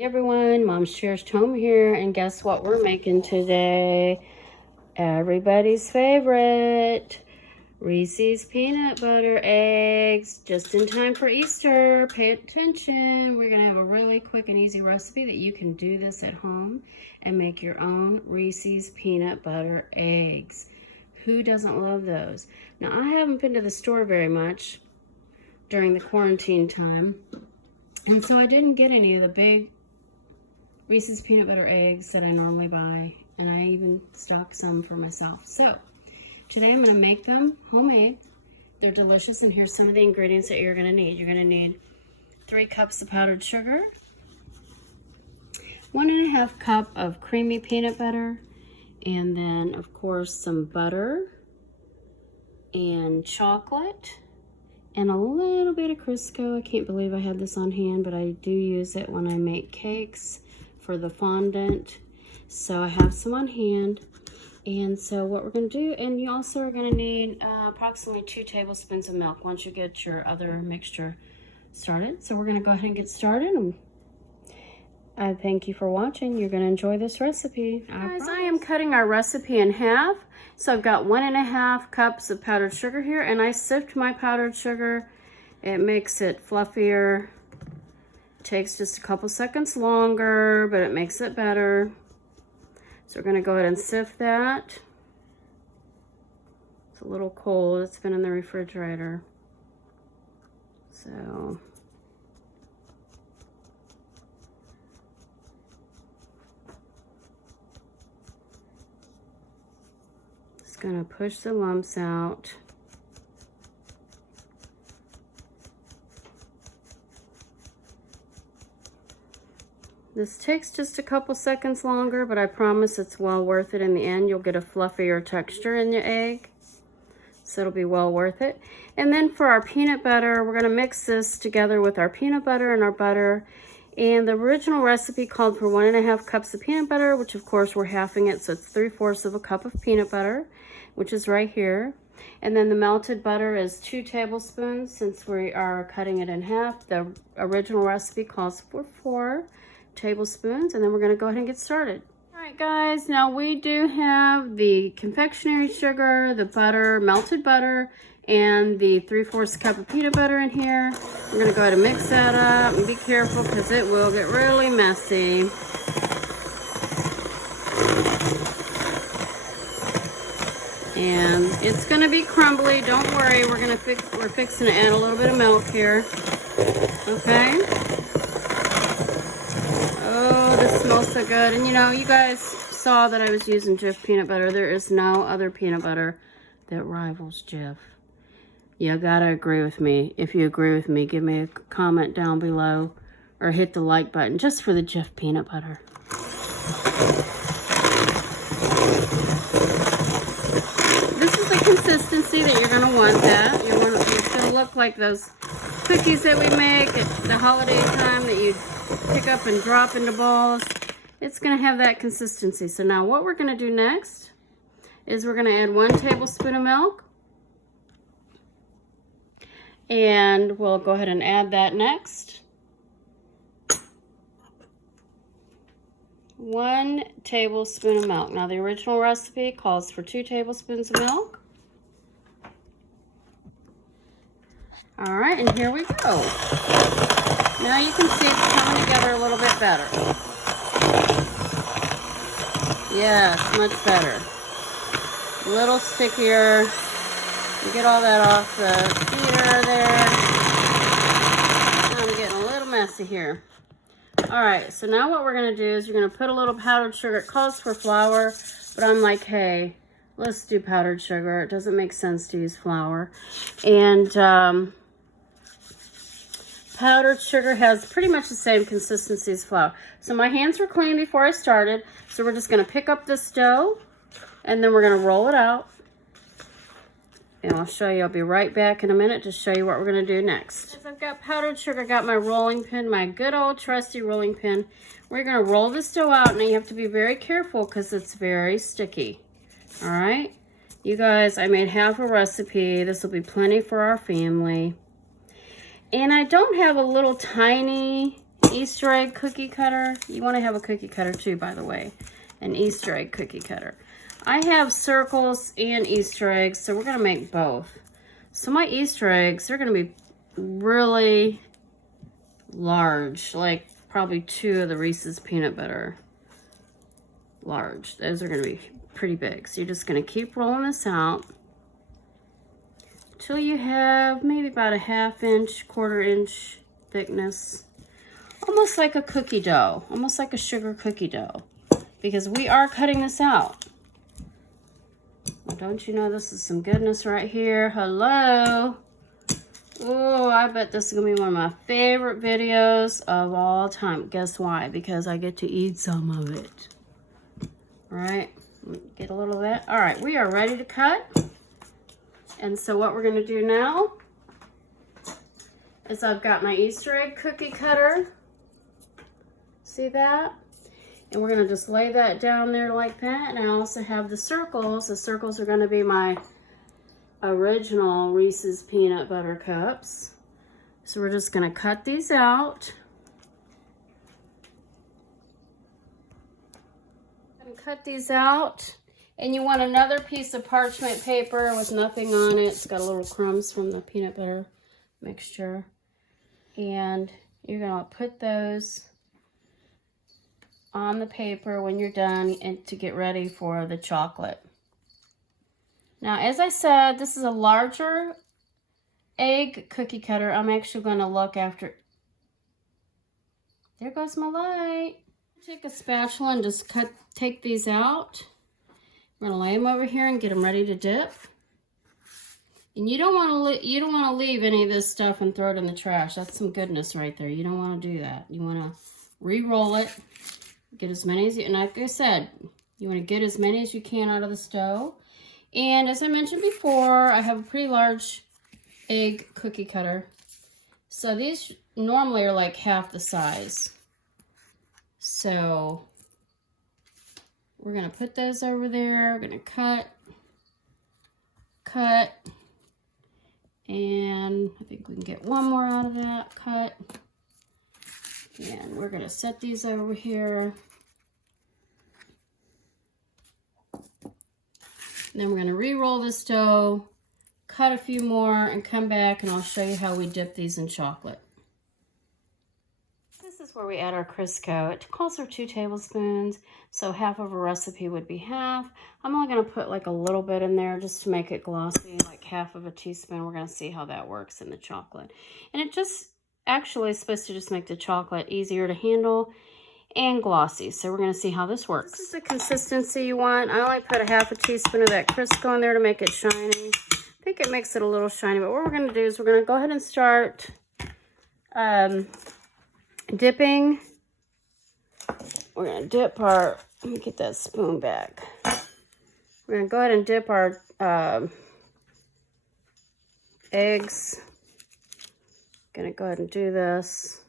Hey everyone, Mom's Cherished Home here, and guess what we're making today? Everybody's favorite, Reese's peanut butter eggs, just in time for Easter. Pay attention. We're gonna have a really quick and easy recipe that you can do this at home and make your own Reese's peanut butter eggs. Who doesn't love those? Now, I haven't been to the store very much during the quarantine time, and so I didn't get any of the big Reese's peanut butter eggs that I normally buy, and I even stock some for myself. So today I'm going to make them homemade. They're delicious, and here's some of the ingredients that you're going to need. You're going to need 3 cups of powdered sugar, 1.5 cup of creamy peanut butter, and then of course some butter and chocolate and a little bit of Crisco. I can't believe I had this on hand, but I do use it when I make cakes for the fondant, so I have some on hand. And so what we're going to do, and you also are going to need approximately 2 tablespoons of milk once you get your other mixture started. So we're going to go ahead and get started, and I thank you for watching. You're going to enjoy this recipe. Guys, I am cutting our recipe in half. So I've got 1.5 cups of powdered sugar here, and I sift my powdered sugar. It makes it fluffier. Takes just a couple seconds longer, but it makes it better. So we're going to go ahead and sift that. It's a little cold. It's been in the refrigerator. So just going to push the lumps out. This takes just a couple seconds longer, but I promise it's well worth it in the end. You'll get a fluffier texture in your egg, so it'll be well worth it. And then for our peanut butter, we're going to mix this together with our peanut butter and our butter. And the original recipe called for 1.5 cups of peanut butter, which of course we're halving it, so it's 3/4 of a cup of peanut butter, which is right here. And then the melted butter is 2 tablespoons since we are cutting it in half. The original recipe calls for 4 tablespoons, and then we're going to go ahead and get started. All right, guys, now we do have the confectionery sugar, the butter, melted butter, and the 3/4 cup of peanut butter in here. We're going to go ahead and mix that up, and be careful because it will get really messy. And it's going to be crumbly. Don't worry, we're fixing to add a little bit of milk here. Okay. Oh, this smells so good. And you know, you guys saw that I was using Jif peanut butter. There is no other peanut butter that rivals Jif. You gotta agree with me. If you agree with me, give me a comment down below or hit the like button just for the Jif peanut butter. This is the consistency that you're gonna want that. It's gonna look like those cookies that we make at the holiday time that you pick up and drop into balls. It's going to have that consistency. So now what we're going to do next is we're going to add 1 tablespoon of milk. And we'll go ahead and add that next. 1 tablespoon of milk. Now the original recipe calls for 2 tablespoons of milk. All right, and here we go. Now you can see it's coming together a little bit better. Yes, much better. A little stickier. You get all that off the heater there. I'm getting a little messy here. All right, so now what we're going to do is you're going to put a little powdered sugar. It calls for flour, but I'm like, hey, let's do powdered sugar. It doesn't make sense to use flour. And powdered sugar has pretty much the same consistency as flour. So my hands were clean before I started. So we're just going to pick up this dough, and then we're going to roll it out. And I'll show you. I'll be right back in a minute to show you what we're going to do next. As I've got powdered sugar, I got my rolling pin, my good old trusty rolling pin. We're going to roll this dough out. Now you have to be very careful because it's very sticky. All right? You guys, I made half a recipe. This will be plenty for our family. And I don't have a little tiny Easter egg cookie cutter. You want to have a cookie cutter too, by the way. An Easter egg cookie cutter. I have circles and Easter eggs, so we're going to make both. So my Easter eggs, they're going to be really large, like probably 2 of the Reese's peanut butter large. Those are going to be pretty big. So you're just going to keep rolling this out till you have maybe about a 1/2 inch, 1/4 inch thickness. Almost like a cookie dough, almost like a sugar cookie dough, because we are cutting this out. Well, don't you know this is some goodness right here? Hello. Oh, I bet this is going to be one of my favorite videos of all time. Guess why? Because I get to eat some of it. All right, get a little of that. All right, we are ready to cut. And so what we're going to do now is I've got my Easter egg cookie cutter. See that? And we're going to just lay that down there like that. And I also have the circles. The circles are going to be my original Reese's peanut butter cups. So we're just going to cut these out. And cut these out. And you want another piece of parchment paper with nothing on it. It's got a little crumbs from the peanut butter mixture. And you're going to put those on the paper when you're done and to get ready for the chocolate. Now, as I said, this is a larger egg cookie cutter. I'm actually going to look after. There goes my light. Take a spatula and just take these out. We're going to lay them over here and get them ready to dip. And you don't want to leave any of this stuff and throw it in the trash. That's some goodness right there. You don't want to do that. You want to re-roll it. Get as many as you, and like I said, you want to get as many as you can out of the stove. And as I mentioned before, I have a pretty large egg cookie cutter. So these normally are like half the size. So we're going to put those over there. We're going to cut. And I think we can get one more out of that. Cut. And we're going to set these over here. And then we're going to re-roll this dough, cut a few more, and come back and I'll show you how we dip these in chocolate. This is where we add our Crisco. It calls for 2 tablespoons, so half of a recipe would be half. I'm only going to put like a little bit in there just to make it glossy, like 1/2 a teaspoon. We're going to see how that works in the chocolate. And it just actually is supposed to just make the chocolate easier to handle and glossy. So we're going to see how this works. This is the consistency you want. I only put a 1/2 teaspoon of that Crisco in there to make it shiny. I think it makes it a little shiny, but what we're going to do is we're going to go ahead and start dipping. We're going to dip our, let me get that spoon back. We're going to go ahead and dip our eggs. Going to go ahead and do this.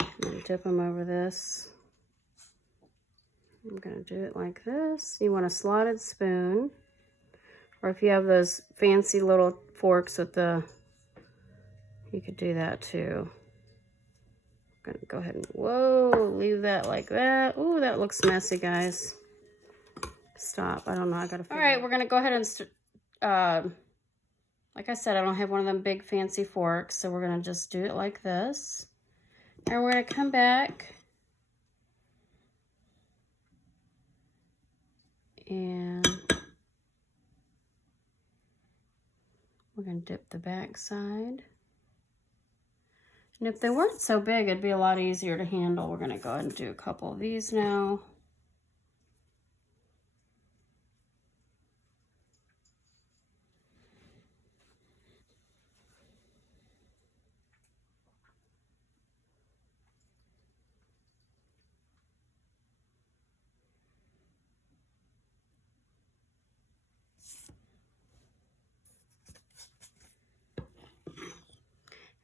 I'm going to dip them over this. I'm going to do it like this. You want a slotted spoon. Or if you have those fancy little forks with the, you could do that too. I'm going to go ahead and, whoa, leave that like that. Ooh, that looks messy, guys. Stop. I don't know. I got to figure it out. All right, we're going to go ahead and, like I said, I don't have one of them big fancy forks, so we're going to just do it like this. And we're going to come back and we're going to dip the back side. And if they weren't so big, it'd be a lot easier to handle. We're going to go ahead and do a couple of these now.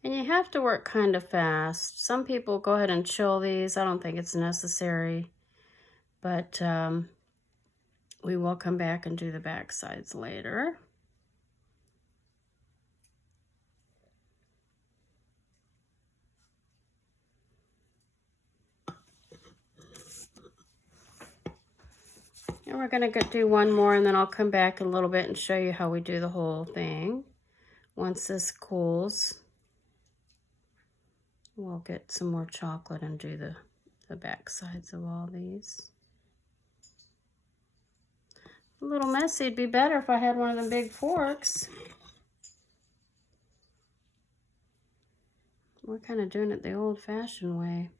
And you have to work kind of fast. Some people go ahead and chill these. I don't think it's necessary. But we will come back and do the back sides later. And we're going to do one more, and then I'll come back in a little bit and show you how we do the whole thing. Once this cools, we'll get some more chocolate and do the back sides of all these. A little messy. It'd be better if I had one of them big forks. We're kind of doing it the old-fashioned way.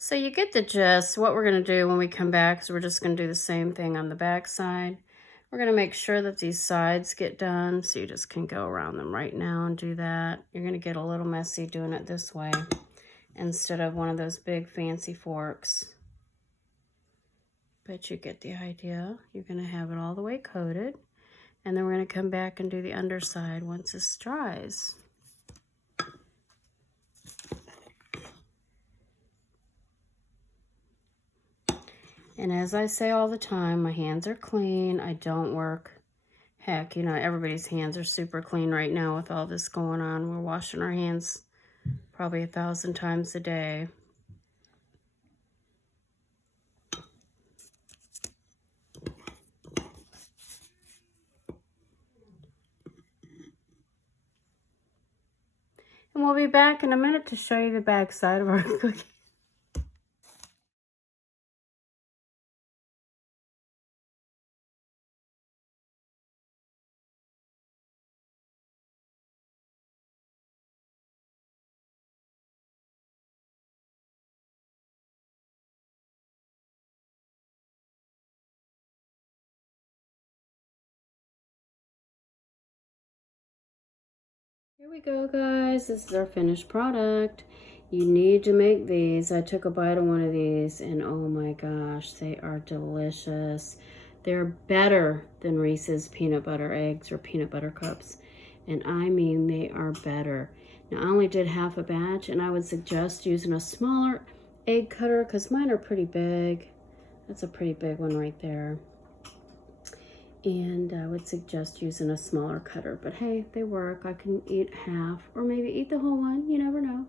So you get the gist. What we're going to do when we come back is we're just going to do the same thing on the back side. We're going to make sure that these sides get done, so you just can go around them right now and do that. You're going to get a little messy doing it this way instead of one of those big fancy forks. But you get the idea. You're going to have it all the way coated, and then we're going to come back and do the underside once this dries. And as I say all the time, my hands are clean. I don't work. Heck, you know, everybody's hands are super clean right now with all this going on. We're washing our hands probably 1,000 times a day. And we'll be back in a minute to show you the back side of our cookie. Here we go, guys. This is our finished product. You need to make these. I took a bite of one of these, and oh my gosh, they are delicious. They're better than Reese's peanut butter eggs or peanut butter cups. And I mean, they are better. Now, I only did half a batch, and I would suggest using a smaller egg cutter because mine are pretty big. That's a pretty big one right there. And I would suggest using a smaller cutter, but hey, they work. I can eat half or maybe eat the whole one, you never know.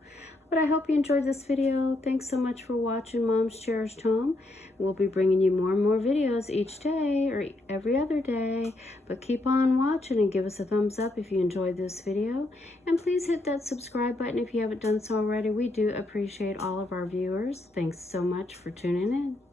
But I hope you enjoyed this video. Thanks so much for watching Mom's Cherished Home. We'll be bringing you more and more videos each day or every other day, but keep on watching and give us a thumbs up if you enjoyed this video. And please hit that subscribe button if you haven't done so already. We do appreciate all of our viewers. Thanks so much for tuning in.